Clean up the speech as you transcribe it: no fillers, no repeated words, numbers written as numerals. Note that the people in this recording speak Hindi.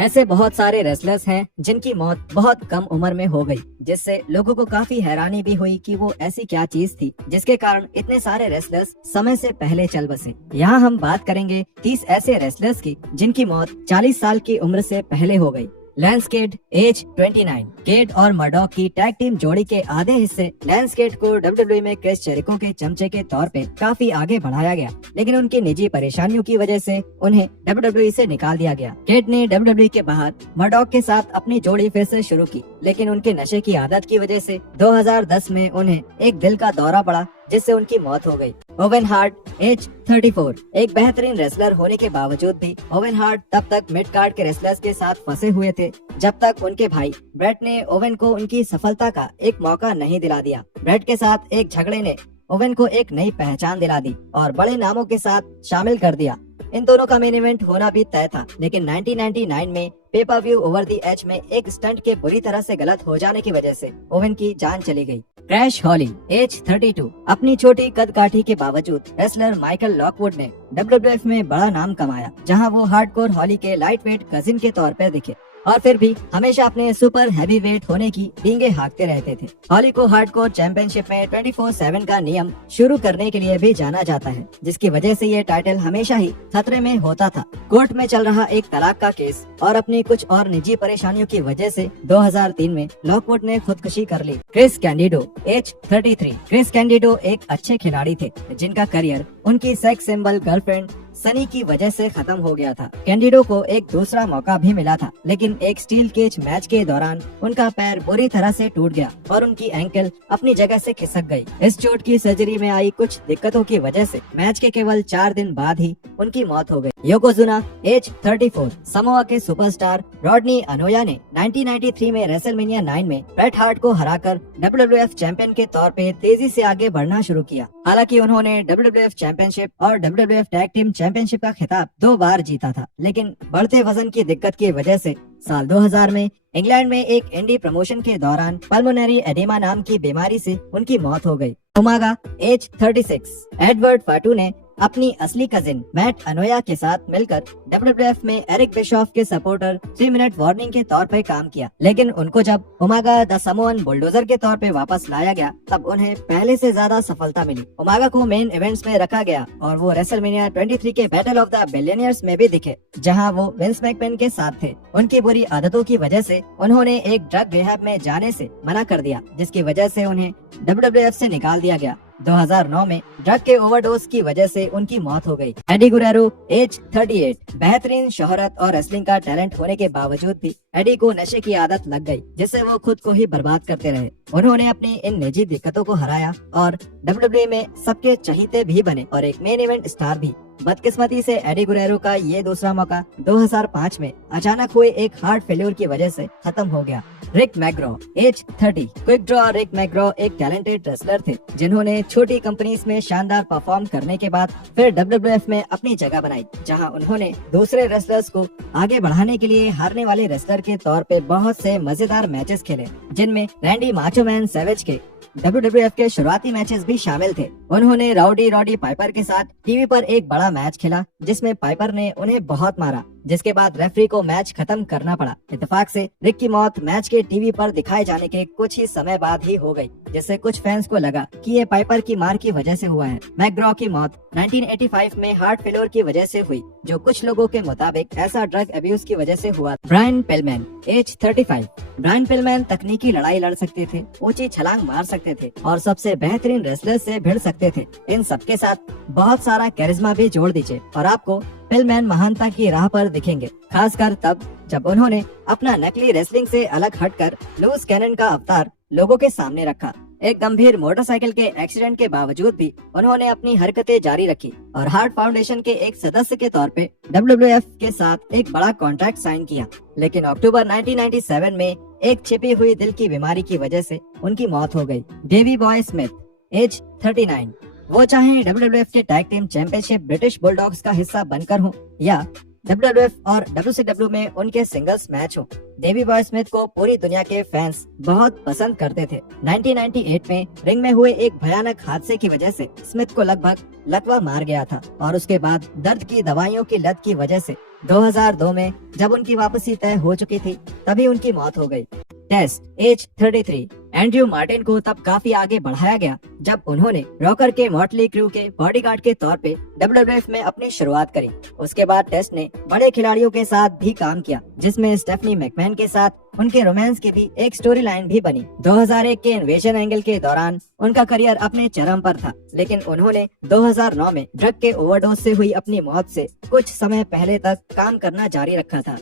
ऐसे बहुत सारे रेसलर्स हैं जिनकी मौत बहुत कम उम्र में हो गई, जिससे लोगों को काफी हैरानी भी हुई कि वो ऐसी क्या चीज थी जिसके कारण इतने सारे रेसलर्स समय से पहले चल बसे। यहाँ हम बात करेंगे 30 ऐसे रेसलर्स की जिनकी मौत 40 साल की उम्र से पहले हो गई। Lance Cade age 29। किड और मर्डॉक की टैग टीम जोड़ी के आधे हिस्से लैंस किड को WWE में क्रिस जेरिको के चमचे के तौर पे काफी आगे बढ़ाया गया, लेकिन उनकी निजी परेशानियों की वजह से उन्हें WWE से निकाल दिया गया। किड ने WWE के बाहर मर्डॉक के साथ अपनी जोड़ी फिर से शुरू की, लेकिन उनके नशे की आदत की वजह से 2010 में उन्हें एक दिल का दौरा पड़ा, जिससे उनकी मौत हो गई। Owen Hart age 34। एक बेहतरीन रेसलर होने के बावजूद भी ओवेन हार्ट तब तक मिड कार्ड के रेसलर्स के साथ फंसे हुए थे जब तक उनके भाई ब्रेट ने ओवेन को उनकी सफलता का एक मौका नहीं दिला दिया। ब्रेट के साथ एक झगड़े ने ओवेन को एक नई पहचान दिला दी और बड़े नामों के साथ शामिल कर दिया। इन दोनों का मेन इवेंट होना भी तय था, लेकिन 1999 में पे-पर-व्यू ओवर द एज में एक स्टंट के बुरी तरह से गलत हो जाने की वजह से ओवेन की जान चली गई। क्रैश हॉली एज 32। अपनी छोटी कदकाठी के बावजूद रेसलर माइकल लॉकवुड ने WWF में बड़ा नाम कमाया, जहां वो हार्डकोर हॉली के लाइट वेट कजिन के तौर पर दिखे और फिर भी हमेशा अपने सुपर हैवी वेट होने की डींगे हाँकते रहते थे। हॉली को हार्डकोर चैंपियनशिप में 24/7 का नियम शुरू करने के लिए भी जाना जाता है, जिसकी वजह से ये टाइटल हमेशा ही खतरे में होता था। कोर्ट में चल रहा एक तलाक का केस और अपनी कुछ और निजी परेशानियों की वजह से 2003 में लॉकवुड ने खुदकुशी कर ली। Chris Candido age 33। Chris Candido एक अच्छे खिलाड़ी थे जिनका करियर उनकी सेक्स सिंबल गर्लफ्रेंड सनी की वजह से खत्म हो गया था। कैंडिडो को एक दूसरा मौका भी मिला था, लेकिन एक स्टील केज मैच के दौरान उनका पैर बुरी तरह से टूट गया और उनकी एंकल अपनी जगह से खिसक गई। इस चोट की सर्जरी में आई कुछ दिक्कतों की वजह से मैच के केवल 4 दिन बाद ही उनकी मौत हो गई। Yokozuna age 34। समोआ के सुपरस्टार रॉडनी अनोया ने 1993 में रेसलमेनिया 9 में ब्रेट हार्ट को हराकर WWF चैंपियन के तौर पे तेजी से आगे बढ़ना शुरू किया। हालांकि उन्होंने WWF चैंपियनशिप और WWF टैग टीम चैंपियनशिप का खिताब 2 बार जीता था, लेकिन बढ़ते वजन की दिक्कत की वजह से साल 2000 में इंग्लैंड में एक इंडी प्रमोशन के दौरान पल्मोनरी एडेमा नाम की बीमारी से उनकी मौत हो गई। Umaga as 36। एडवर्ड फाटू ने अपनी असली कजिन मैट अनोया के साथ मिलकर WWF में एरिक बिशॉफ के सपोर्टर 3 मिनट वार्निंग के तौर पर काम किया, लेकिन उनको जब उमागा द समोअन बुलडोजर के तौर पे वापस लाया गया तब उन्हें पहले से ज्यादा सफलता मिली। उमागा को मेन इवेंट्स में रखा गया और वो रेसलमेनिया 23 के बैटल ऑफ द बिलियनियर्स में भी दिखे, जहां वो विंस मैकमैन के साथ थे। उनकी बुरी आदतों की वजह से उन्होंने एक ड्रग रिहैब में जाने से मना कर दिया, जिसकी वजह से उन्हें WWF से निकाल दिया गया। 2009 में ड्रग के ओवरडोज की वजह से उनकी मौत हो गई। Eddie Guerrero age 38। बेहतरीन शोहरत और रेसलिंग का टैलेंट होने के बावजूद भी एडी को नशे की आदत लग गई, जिससे वो खुद को ही बर्बाद करते रहे। उन्होंने अपनी इन निजी दिक्कतों को हराया और WWE में सबके चहीते भी बने और एक मेन इवेंट स्टार भी। बदकिस्मती से एडी गुरेरो का ये दूसरा मौका 2005 में अचानक हुए एक हार्ट फेल्योर की वजह से खत्म हो गया। रिक मैग्रो एज 30। क्विक ड्रॉ रिक मैग्रो एक टैलेंटेड रेसलर थे जिन्होंने छोटी कंपनीज में शानदार परफॉर्म करने के बाद फिर WWF में अपनी जगह बनाई, जहां उन्होंने दूसरे रेसलर्स को आगे बढ़ाने के लिए हारने वाले रेसलर के तौर पे बहुत से मजेदार मैचेस खेले, जिनमें रैंडी माचो मैन सैवेज के WWF के शुरुआती मैचेस भी शामिल थे। उन्होंने रॉडी पाइपर के साथ टीवी पर एक बड़ा मैच खेला, जिसमें पाइपर ने उन्हें बहुत मारा, जिसके बाद रेफरी को मैच खत्म करना पड़ा। इत्तेफाक से रिक की मौत मैच के टीवी पर दिखाए जाने के कुछ ही समय बाद ही हो गई, जिससे कुछ फैंस को लगा कि ये पाइपर की मार की वजह से हुआ है। मैकग्रॉ की मौत 1985 में हार्ट फेल्योर की वजह से हुई, जो कुछ लोगों के मुताबिक ऐसा ड्रग अब्यूज की वजह से हुआ। Brian Pillman age 35। Brian Pillman तकनीकी लड़ाई लड़ सकते थे, ऊंची छलांग मार सकते थे और सबसे बेहतरीन रेसलर से भिड़ सकते थे। इन सबके साथ बहुत सारा कैरिज्मा भी जोड़ दीजिए और आपको पिलमैन महानता की राह पर दिखेंगे, खासकर तब जब उन्होंने अपना नकली रेसलिंग से अलग हटकर लूज कैनन का अवतार लोगों के सामने रखा। एक गंभीर मोटरसाइकिल के एक्सीडेंट के बावजूद भी उन्होंने अपनी हरकतें जारी रखी और हार्ट फाउंडेशन के एक सदस्य के तौर पे WWF के साथ एक बड़ा कॉन्ट्रैक्ट साइन किया, लेकिन अक्टूबर 1997 में एक छिपी हुई दिल की बीमारी की वजह से उनकी मौत हो गई। Davey Boy Smith age 39। वो चाहे WWF के tag team championship British Bulldogs का हिस्सा बनकर हो या WWF और WCW में उनके सिंगल्स मैच हो। डेवी बॉय स्मिथ को पूरी दुनिया के फैंस बहुत पसंद करते थे। 1998 में रिंग में हुए एक भयानक हादसे की वजह से स्मिथ को लगभग लकवा मार गया था और उसके बाद दर्द की दवाइयों की लत की वजह से 2002 में जब उनकी वापसी तय हो चुकी थी तभी उनकी मौत हो गई। Test as 33। एंड्रयू मार्टिन को तब काफी आगे बढ़ाया गया जब उन्होंने रॉकर के मॉटली क्रू के बॉडीगार्ड के तौर पे WWF में अपनी शुरुआत करी। उसके बाद टेस्ट ने बड़े खिलाड़ियों के साथ भी काम किया, जिसमें स्टेफनी मैकमैन के साथ उनके रोमांस की भी एक स्टोरी लाइन भी बनी। 2001 के इन्वेजन एंगल के दौरान उनका करियर अपने चरम पर था, लेकिन उन्होंने 2009 में ड्रग के ओवरडोज से हुई अपनी मौत से कुछ समय पहले तक काम करना जारी रखा था।